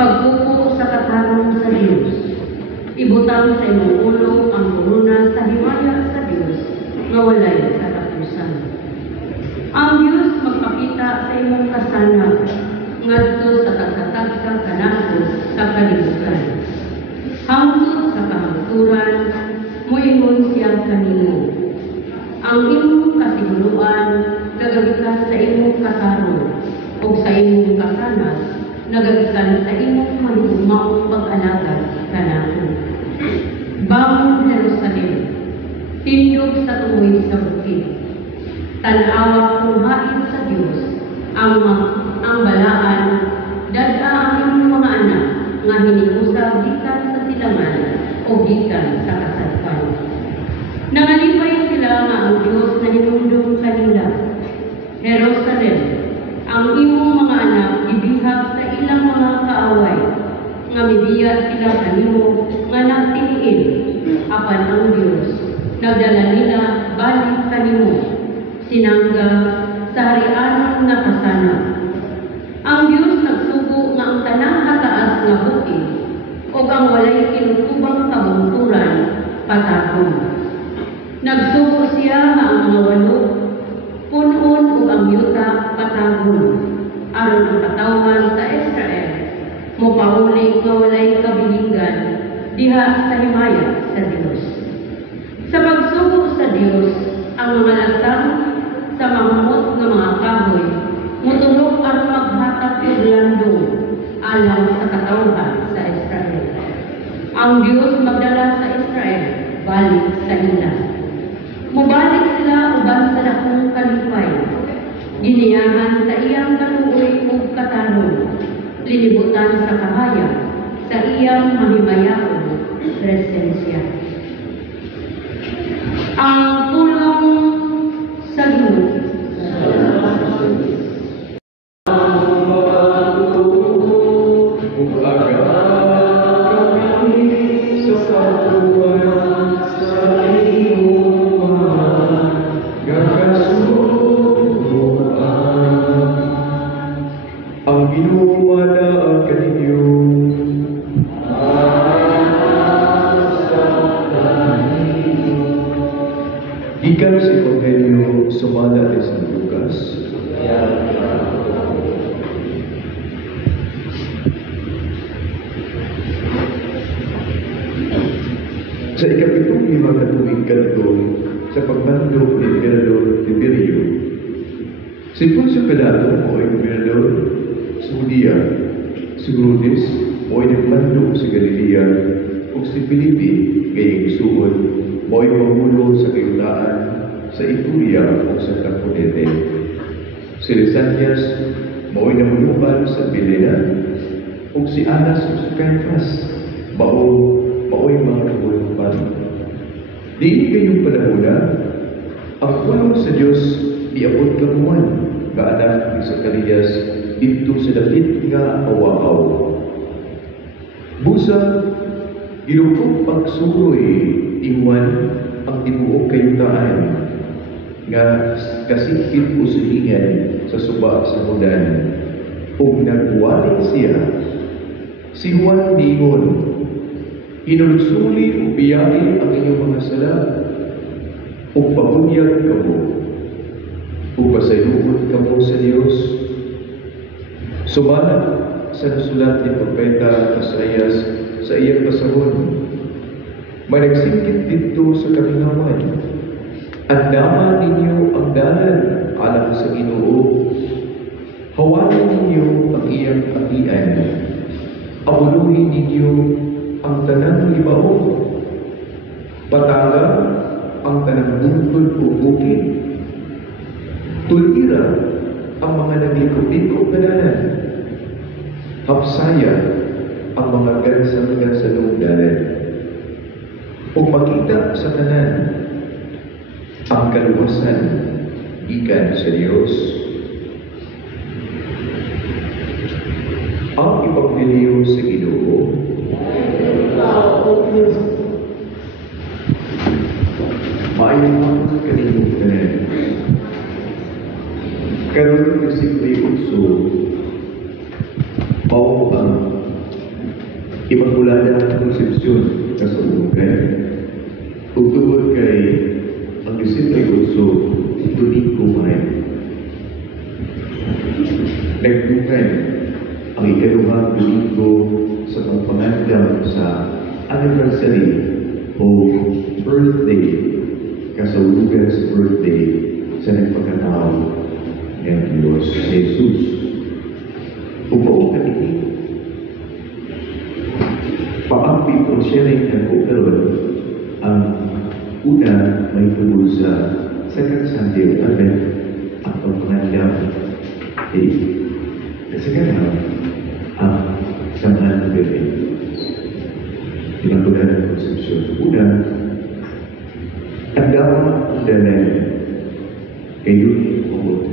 Pagkuko sa katarong sa Dios. Ibutang sa imong ulo ang korona sa himaya sa Dios nga walay katapusan. Ang Dios magpakita sa imong kasana ngadto sa katatagsa kanako sa kalibutan. Hangtod sa kahangturan moingon siya kanimo. Ang imong kasiguruan nagagikan sa imong katarong o sa imong kasana nagagikan sa imong mahigugmaong pag-alaga kanako. Bangon Jerusalem, tindog sa tumoy sa bukid. Tanawa kung hain sa Dios ang balaan, dada ang imong mga anak nga hiniusab gikan sa silangan o gikan sa kasadpan. Nangalipay sila nga ang Dios na hinumdum kanila. Jerusalem, ang imong mga anak ibihag sa ilang mga kaaway, nga mibiya sila kanimo nga nagtiniin, apan ang Dios nagdala nila balik kanimo, sinangga sa harianon nga kasana. Ang Dios nagsugo nga ang tanang kataas nga bukid o ang walay kinutubang kabungturan patagong. Nagsugo siya nga ang mga walo, punon o ang yuta patagong, aron ang katawan sa Israel mopauli nga walay kabilingan diha sa himaya sa Dios. Sa pagsugo sa Dios, ang mga lasang sa mamot nga mga kahoy mutulog aron maghatag og landong alang sa katawhan sa Israel. Ang Dios magdala sa Israel balik sa ila. Mubalik sila uban sa dakong kalipay, giniyahan sa iyang kaluoy ug katarong, lilibutan sa kahaya sa iyang mahimayaon presensya. Ang pulong sa Diyos. Ikan si Evangelio sumala de San Lucas. Sa ikapitong 5 na tuwing kadtong sa pagmando ni Emperador Tiberio, si Poncio Pilato o Emperador sa Judea, si Herodes o nagmando sa Galilea o si Felipe gayeng suod mo'y pamulo sa kayutaan sa Ituria o sa Caponete. Si Lysanias mo'y namulupan sa Bilena o si Anas o si Caifás mao'y mga namulupan. Di kayong panahona, ang pulong sa Diyos iabot kamuan nga anak ni Zacarias dito sa dapit nga awaaw. Busa, ginukong pagsuroy iwan ang tibuok kayutaan nga kasikit o silingan sa suba sa hudan ug nagwali siya. Si Juan niingon, hinulsuli o biyahe ang inyong mga sala ug pabunyag kamo ug pasayuon kamo sa Dios. Sumala sa nasulat ni Propeta Isaias sa iyang pasahon, may nagsingkit dito sa kamingawan. Andaman ninyo ang dalan alang sa Ginoo. Hawanan ninyo ang iyang agian. Abuluhin ninyo ang tanang libaon. Pataga ang tanang bungtod o bukid. Tulira ang mga naglikod-likod na dalan. Hapsaya ang mga gansang-gansanong dalan. Kung makita sa tanan ang kaluwasan gikan sa Dios. Ang Ebanghelyo sa Ginoo. Maayong kaninyong tanan. Karon ng Siglo 8, mao ang Immaculada Concepcion kasaugan. Ug tungod kay ang Disyembre 8 Domingo Maray. Nagdukan ang ikaduhang Domingo sa pagpangandam sa anniversary o birthday, kasaugan sa birthday sa nagpagkatao ng Diyos Jesus. Upo ka nito. Paampi ko sharing ng karon ang una may tungkol sa Second Sunday of Advent ang pagpangandam kasagaran ang Samahan ng Bebe. Pinagpunan ng konsepsyon. Una, ang dawa ang dalan kay Yuni Umot.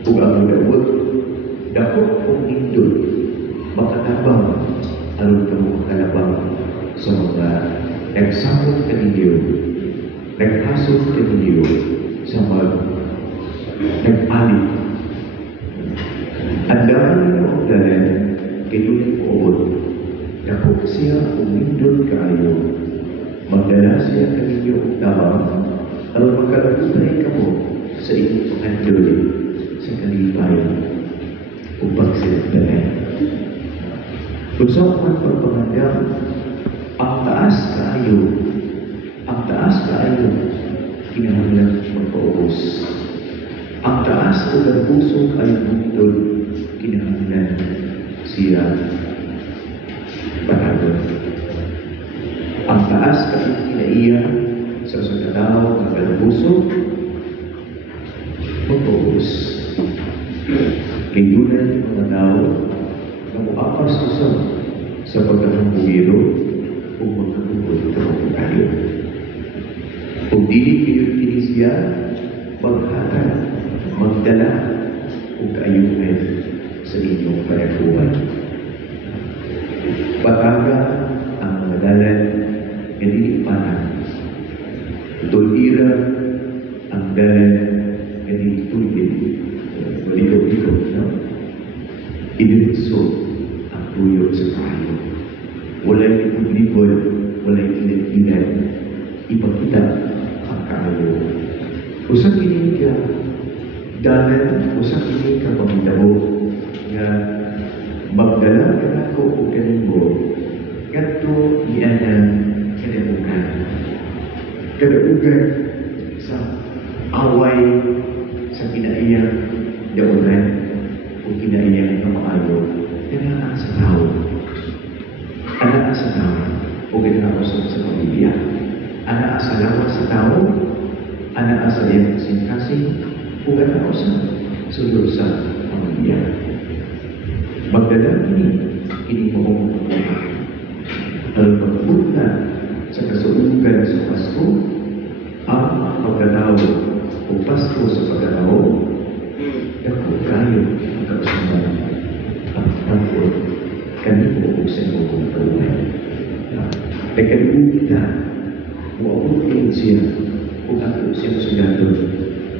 Kung ang Umot, dapat kong indot makatabang aron ka mo makalabang sa mga nagsamot ka ninyo, naghasot ka ninyo sa nag-alit. Ang dapat ang dalan kay Yuni Umot. Dapat siya umindot kayo. Magdala siya kaninyo ang tabang aron makalabutay ka mo sa inyong pangandol sa kalibayan upang sinagdalan. Kung sa mga pagpangandam, ang taas kaayo, kinahanglan magpaubos. Ang taas o ang puso ay bundod, kinahanglan siya panagon. Ang taas ka kinaiya sa sundalaw ng kalabuso, magpaubos. Kayunan mga tao na muapas usap sa pagkakambugiro o magkakubod ka magkakayo. Kung dili kayo kinisya, maghatag, magdala o kaayunan sa inyong panaguan. Pataga ang mga dalan na dilipanan. Tulira ang dalan na dilitulid. Walikaw-ikaw, no? Idiritso ang tuyo sa kayo. Walang ipag-libol, walang ilan-ilan. Ipakita ang kayo. Usang kini ka dalan, usang kini ka pamilabo nga magdala ka na ko o kanimo kadto iyanan kadabugan. Kadabugan sa away sa kinaiyang daulan o kinaiyang kamaayo kanaan sa tao. Anaa sa tao o kinakausap sa pamilya. Anaa sa lawas sa tao, anaa sa iyang kasing-kasing o kinakausap sa loob sa pamilya. Magdala ini mo ang pagpunta sa kasulugan sa Pasko, ang pagkatao o Pasko sa pagkatao, dako kayo ang kausaban ang pagkatao kanino o sa iyong kong kaunan. Nagkalimutan kita, muabutin siya kung ako siyang sugatod,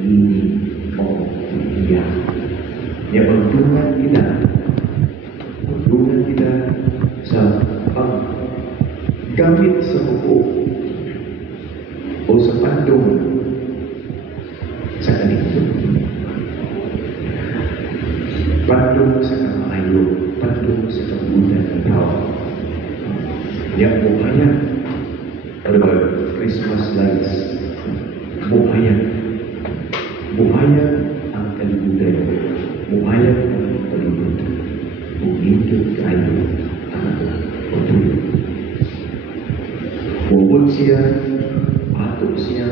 hindi mo iiyak. Niya magtungan kita sa paggamit sa buko o sa pandong sa kaligtad. Pandong sa kamaayo, pandong sa kabulan ng tao. Yang buhaya, Christmas lights, buhaya ang kalibutan, buhaya ang kalibutan. Hidup kayu betul. Walaupun siya atuk siya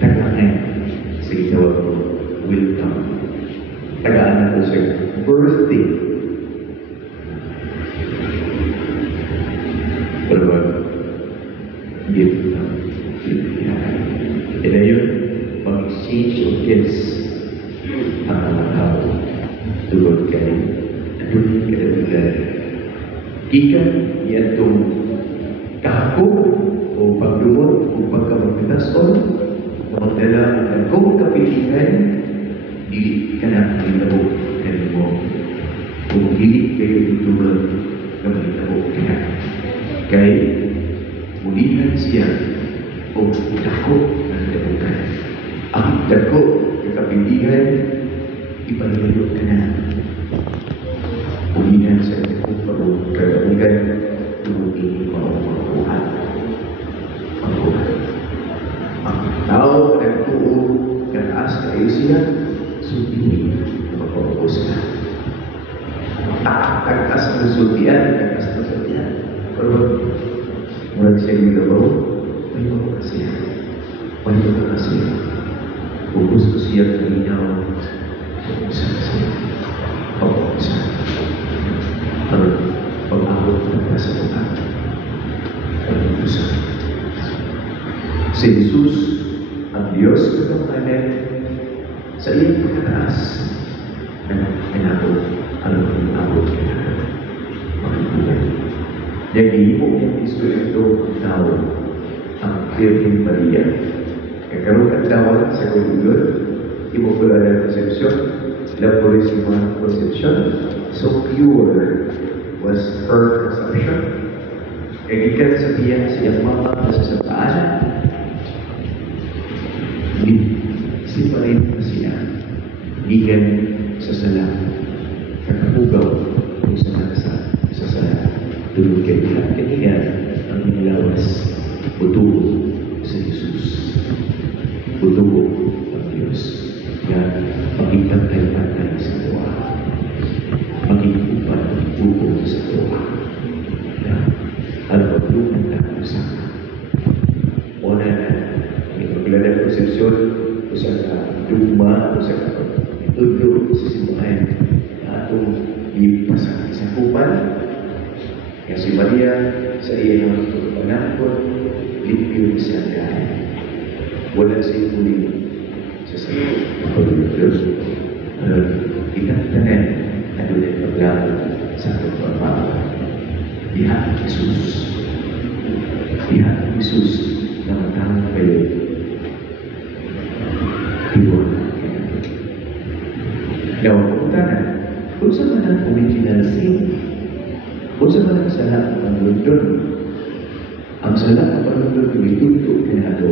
tagaan sa welcome. Tagaan na siya birthday. Berbuat gift. Ito yun, mag-exchange of gifts ang mga tao tugod kayo. Dunia kedua ikan yaitu kahapon o pagdumot o pagkamagpitaskon magdala ang kong kapilihan dili ka na hinabo kanimo kung dili kayo tutulad na mahitabo Kay mulihan siya o dako ng dalugan. Ang dako ng kapilihan, ipahilot ka na. Mulihan sa dako pag-dalugan, tumugin mo ang mabuhat. Ang tao na nagtuo, kataas kayo siya, subihin na magpapapos ka. Kagtas ng sultian, kagtas ng sultian. Pero, mula siya yung labaw, may mga siya. May mga siya. Kung gusto siya kalinaw, pag-usan siya. Pag-usan. Pero, pag-abot ng nasa buka, pag-usan. Si Jesus, ang Diyos ng kanan, sa iyong pagkataas, nanabot, alam mo yung abot ka na makikita. Yung ipo niyang instrumento ng tao, ang Virgin Maria. Kagkaroon ang tawag sa kulunod, Immaculada Concepcion, La Purísima Concepcion, so pure was her conception. Kagikan sa biyan siyang mama na sa paanan, siparin na siya, gigan sa sala, kakapugaw kung sa nasa sa sala, tulog kay lahat kaniyan ang nilawas, butugo sa Jesus. Butugo ang Diyos, na magipantay-pantay sa tuwa, magipupad sa tuwa, na alpagluman tayo sa una na, Immaculada Concepcion, o sa dugma, o sa tutulog sa simbahan na itong ipasang isang kupan. Kaya si Maria, sa iya ng panahon, limpyo siya dahil. Wala siya huling sa sayo. Pagod Diyos, itantanan na doon ay paglaban sa ating pagmamahal. Diha ang Jesus. Diha ang Jesus na matang kayo. Iwan. Now, pagkutanan, kung sa manang original sin, kung sa manang sala ang lundon, ang sala ang panundon ay tuto kinado,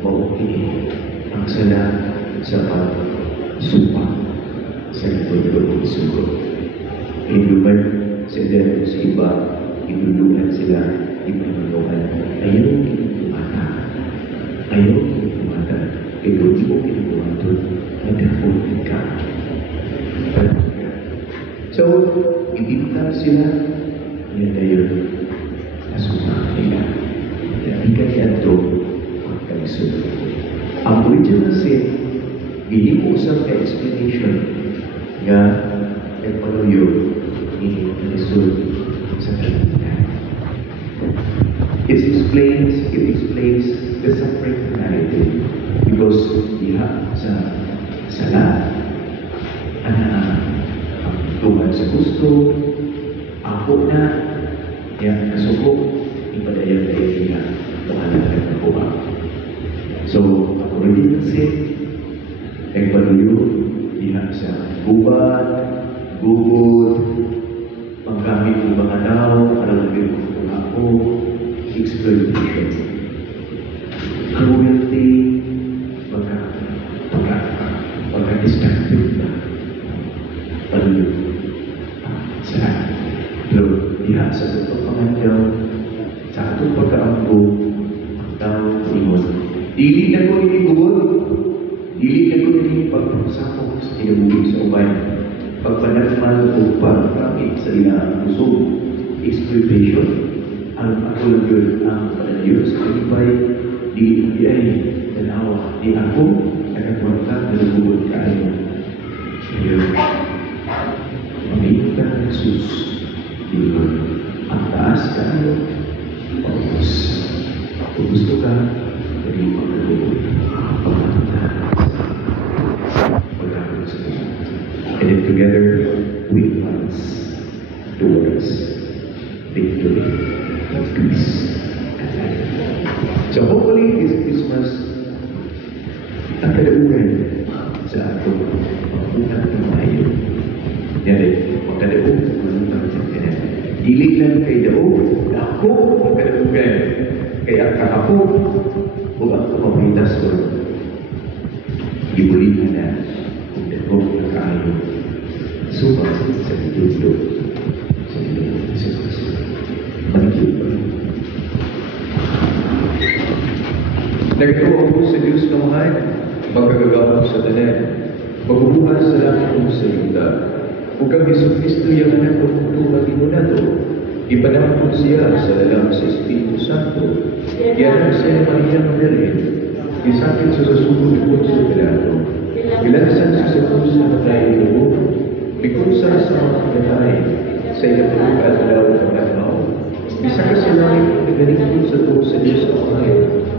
maukini ang sala sa pagsupa sa lundon ng sugo. Hinduman sa dahil sa iba, itulungan sila, ipinulungan. Ayaw kinumata. Ayaw kinumata. Ito di mo kinumata. Magkakulutin ka. So, ibigtan sila, yan na yun, nasumak nila. Hindi ka ito, magkalisunod. Ang original sin, hindi mo usap ka explanation nga nagpanuyo ni kalisunod sa kalimutan. It explains the suffering narrative because diha sa sala, tuhan sa gusto, ako na, yan, kasuko, ipadayang tayo niya, pangalan ng kuha. So, ako rin kasi, nagpanuyo, diha sa gubat, gugod, paggamit ng mga tao, kalagay ng ako, exploitation. Cruelty, pagka-destructive na, panuyo. Sa diha sa itong pangandyaw, sa itong pagkaampo, ang tao imon. Dili na ko inigod, dili na ko pagpapasakok sa kinabugin sa ubay. Pagpanagman o pagpapit sa ilang pusog, exploitation, ang ako lang yun ang Diyos, ang ibay, di ay tanawa, di ako, nagagwanta na nabugod kayo. Ngayon, Panginoon ka ng Jesus, diba? Ang taas ka ano, pagkos. Kung gusto ka, hindi mo magagawin. Pagkakot sa mga. And then together, we advance towards victory and peace and life. So hopefully this Christmas, ang kalaugan sa atong pag-unang ng mayo. Yan eh, magkadaog, malutang sa kanan. Dili lang kay daog, Ako ang kalabugan, kaya kahapon, kung ako mapitas ko, ibulihan na kung dagog na kaayo. Suba sa ditulo, sa ditulo, sa Kristo. Manikip pa. Nagtuwa ko sa Diyos na mahal, magkagagawa sa tanan, magbubuhan sa langit ko sa yuta. Kung kang Yesu Cristo yung anak ko tutuwa mo na to, ipanahon ko siya sa lalang sa Espiritu Santo, yan sa Maria Magdalene, isakit sa susunod ko sa Pilato, ilasan sa krus na matay loob, bikusa sa mga pinatay, sa ilang kaalaw ng araw, isa ka sa langit na galing sa to sa Diyos na mahal,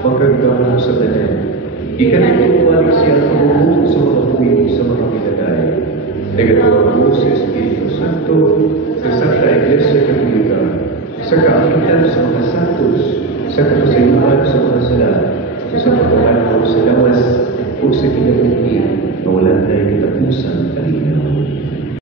magkagagawa sa tanan. Ikanagpapalik siya ang pagbubuo sa mga puwing sa mga pinatay. Nagatawa ko sa Espiritu Santo, sa Santa Iglesia Katolika, sa kaakitan sa mga santos, sa kapasayuhan sa mga sala, sa pagpapanaw sa lawas, o sa kinabuhi na wala tayong katapusan. Amen.